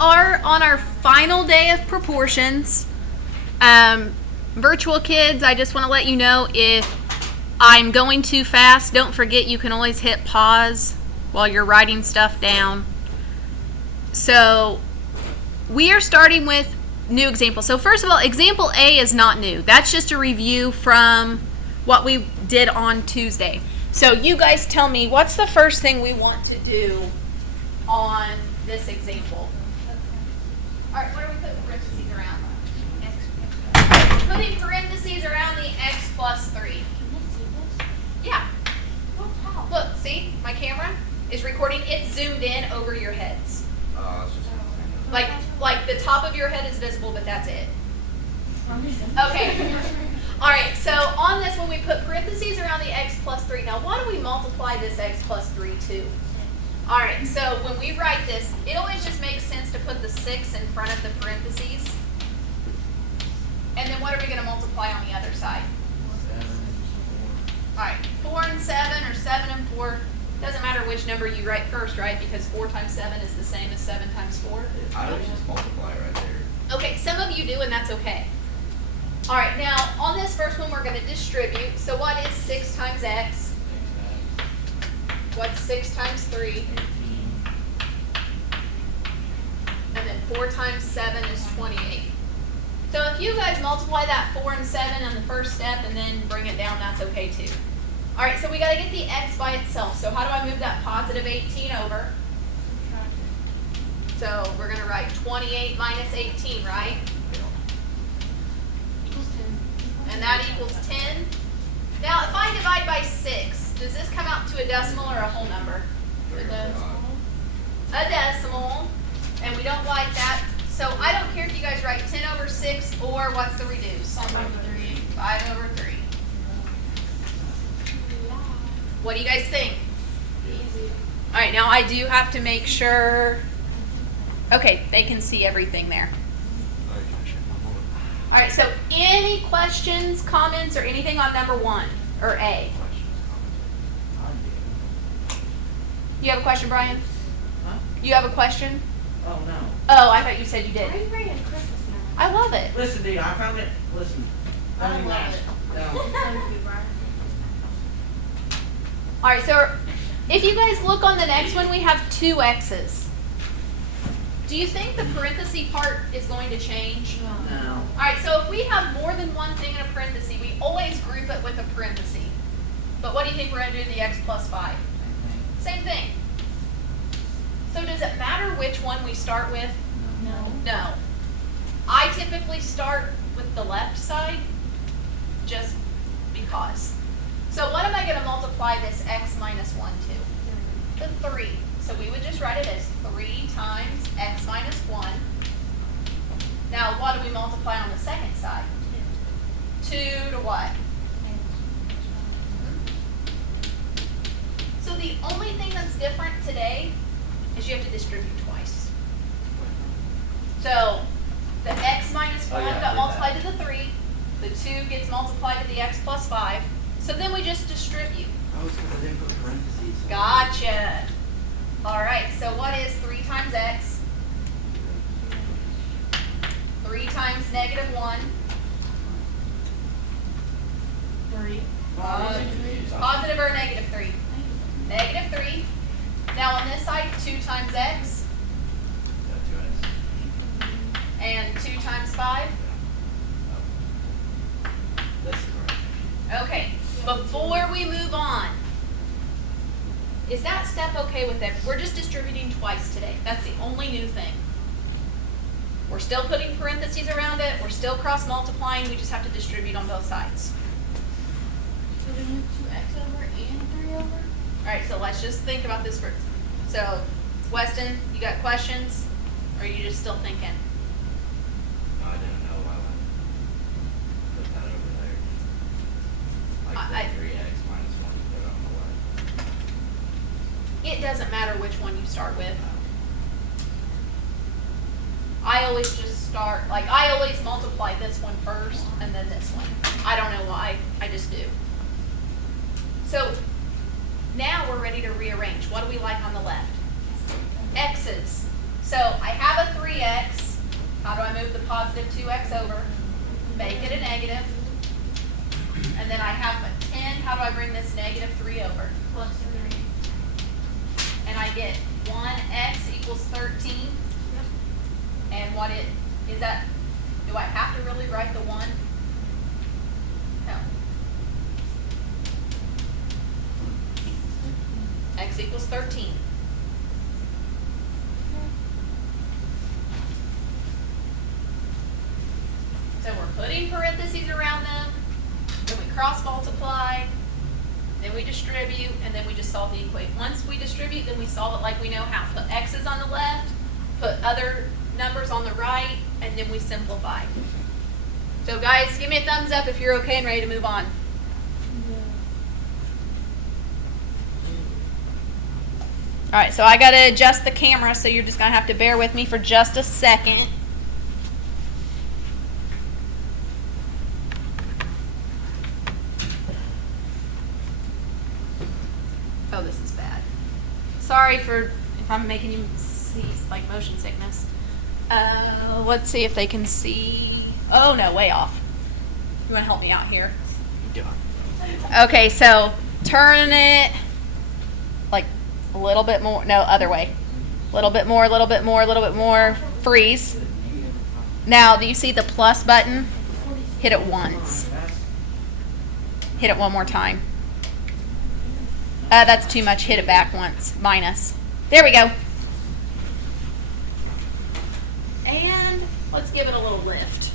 are on our final day of proportions. Virtual kids, I just want to let you know if I'm going too fast, don't forget you can always hit pause while you're writing stuff down. So we are starting with new examples. So first of all, example A is not new. That's just a review from what we did on Tuesday. So you guys tell me, what's the first thing we want to do on this example? All right, what are we putting parentheses around? Putting parentheses around the x plus 3. Yeah. Look, see? My camera is recording. It's zoomed in over your heads. Like the top of your head is visible, but that's it. Okay. All right, so on this one, we put parentheses around the x plus 3. Now, what do we multiply this x plus 3 to? All right, so when we write this, it always just makes sense to put the 6 in front of the parentheses. And then what are we going to multiply on the other side? 7 and 4. All right, 4 and 7 or 7 and 4. Doesn't matter which number you write first, right? Because 4 times 7 is the same as 7 times 4. I would just multiply right there. Okay, some of you do, and that's okay. All right, now on this first one, we're going to distribute. So what is 6 times x? What's 6 times 3? 18. And then 4 times 7 is 28. So if you guys multiply that 4 and 7 on the first step and then bring it down, that's okay too. All right, so we got to get the x by itself. So how do I move that positive 18 over? So we're going to write 28 minus 18, right? Equals 10. And that equals 10. Now, if I divide by 6, does this come out to a decimal or a whole number? A decimal. And we don't like that. So I don't care if you guys write 10 over 6 or what's the reduce? 5 over 3. 5 over 3. What do you guys think? Easy. All right, now I do have to make sure. Okay, they can see everything there. All right, so any questions, comments, or anything on number 1 or A? You have a question, Brian? Huh? You have a question? Oh, no. Oh, I thought you said you Why are did. you writing Christmas now? I love it. Listen, dude, I found it. Listen. I Don't even love ask. it. No. All right, so if you guys look on the next one, we have 2 x's. Do you think the parenthesis part is going to change? No. All right, so if we have more than one thing in a parenthesis, we always group it with a parenthesis. But what do you think we're going to do to the x plus 5? Same thing. So does it matter which one we start with? No. No. I typically start with the left side just because. So what am I going to multiply this x minus 1 to? The 3. So we would just write it as 3 times x minus 1. Now what do we multiply on the second side? 2 to what? So the only thing that's different today is you have to distribute twice. So the x minus 1 got multiplied to the 3. The 2 gets multiplied to the x plus 5. So then we just distribute. I was going to then put parentheses. Gotcha. All right, so what is 3 times x? 3 times negative 1. 3. Positive or negative 3? Negative 3. Now on this side, 2 times x and 2 times 5. That's correct. Okay, before we move on, is that step okay with it? We're just distributing twice today. That's the only new thing. We're still putting parentheses around it. We're still cross multiplying. We just have to distribute on both sides. So we move 2x over and 3 over? All right, so let's just think about this first. So, Weston, you got questions? Or are you just still thinking? I didn't know why I put that over there. I- Like the 3x minus 1 you put on the left. It doesn't matter which one you start with. I always just start, like I always multiply this one first and then this one. I don't know why, I just do. So now we're ready to rearrange. What do we like on the left? X's. So I have a 3 3x. How do I move the positive 2x over? Make it a negative. And then I have a 10. How do I bring this negative 3 over? Plus 3. And I get 1x equals 13. Yep. And what it is that, do I have to really write the 1? No. X equals 13. So we're putting parentheses around them, then we cross multiply, then we distribute, and then we just solve the equation. Once we distribute, then we solve it like we know how. Put x's on the left, put other numbers on the right, and then we simplify. So guys, give me a thumbs up if you're okay and ready to move on. All right, so I got to adjust the camera, so you're just going to have to bear with me for just a second. Oh, this is bad. Sorry for if I'm making you see like motion sickness. Let's see if they can see. Oh no, way off. You want to help me out here? Okay, so turn it like a little bit more. No, other way. A little bit more, a little bit more, a little bit more. Freeze. Now, do you see the plus button? Hit it once. Hit it one more time. That's too much. Hit it back once. Minus. There we go. And let's give it a little lift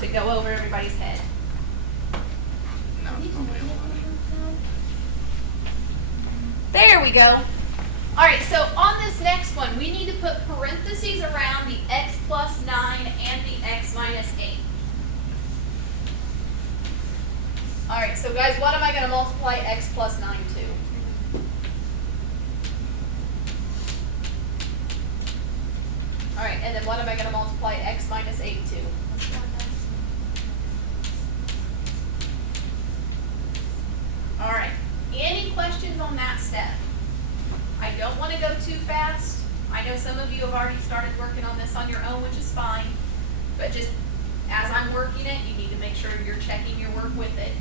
to go over everybody's head. No, nobody will want it. There we go. All right, so on this next one, we need to put parentheses around the x plus 9 and the x minus 8. All right, so guys, what am I going to multiply x plus 9 to? All right, and then what am I going to multiply x minus 8 to? All right, any questions on that step? I don't want to go too fast. I know some of you have already started working on this on your own, which is fine. But just as I'm working it, you need to make sure you're checking your work with it.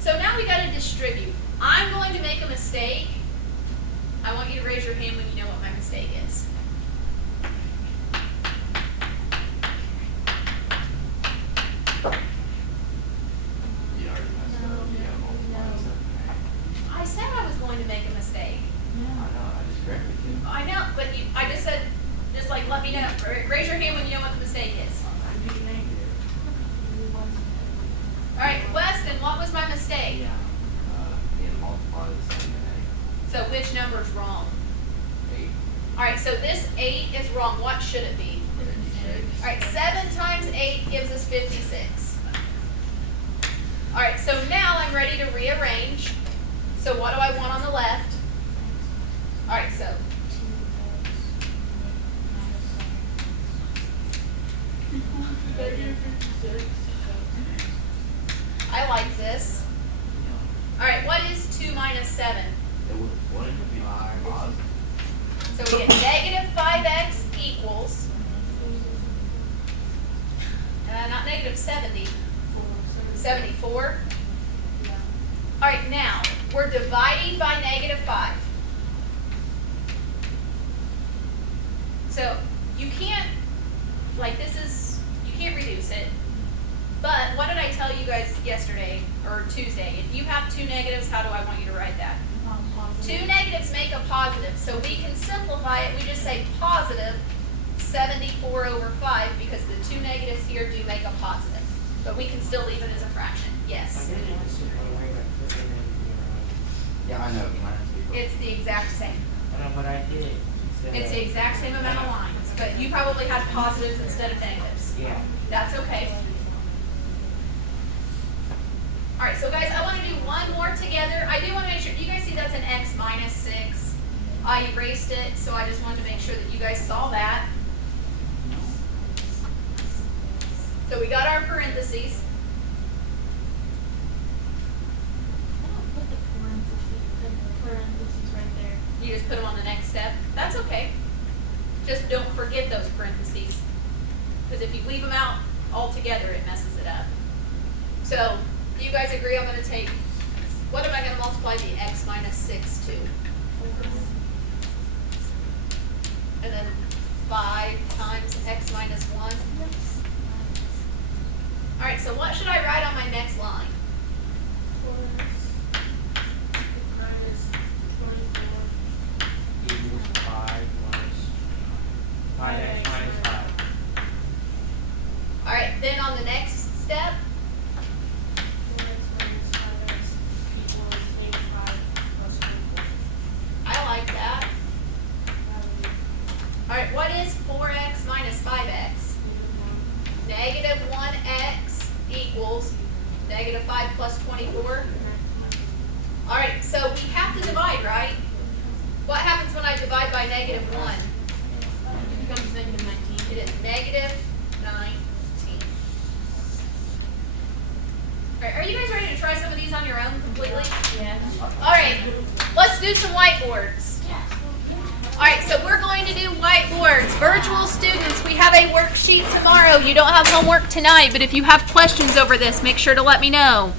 So now we got to distribute. I'm going to make a mistake. I want you to raise your hand when you know what my mistake is. You already messed up. You have multiplied 7 I said I was going to make a mistake. I know, I just corrected you. I know, but I just said, just like let me know. Raise your hand when you know what the mistake is. All right, Weston, what was my mistake? Being multiplied the same as So which number's wrong? 8. All right, so this 8 is wrong. What should it be? 56. All right, 7 times 8 gives us 56. All right, so now I'm ready to rearrange. So what do I want on the left? All right, so I like this. All right, what is 2 minus 7? It wouldn't be positive. So we get negative 5x equals, not negative 70, 74. All right, now we're dividing by negative 5. So you can't, like this is, you can't reduce it. But what did I tell you guys yesterday or Tuesday? If you have 2 negatives, how do I want you to write that? 2 negatives make a positive, so we can simplify it. We just say positive 74 over 5 because the 2 negatives here do make a positive. But we can still leave it as a fraction. Yes. Yeah, I know. It's the exact same. What I did. It's the exact same amount of lines, but you probably had positives instead of negatives. Yeah. That's okay. All right, so guys, I want to do one more together. I do want to make sure, do you guys see that's an x minus 6? I erased it, so I just wanted to make sure that you guys saw that. So we got our parentheses. I don't put the parentheses right there. You just put them on the next step. That's okay. Just don't forget those parentheses. Because if you leave them out altogether, it messes it up. So, do you guys agree I'm going to take, what am I going to multiply the x minus 6 to? And then 5 times x minus 1. All right, so what should I write on my next line? Equals 5 minus 5x minus 5. All right, then on the next step, I like that. All right, what is 4x minus 5x? Negative 1x equals negative 5 plus 24. All right, so we have to divide, right? What happens when I divide by negative 1? It becomes negative 19. It is negative 19. All right, are you guys ready to try some of these on your own completely? Yes. All right, let's do some whiteboards. All right, so we're going to do whiteboards. Virtual students, we have a worksheet tomorrow. You don't have homework tonight, but if you have questions over this, make sure to let me know.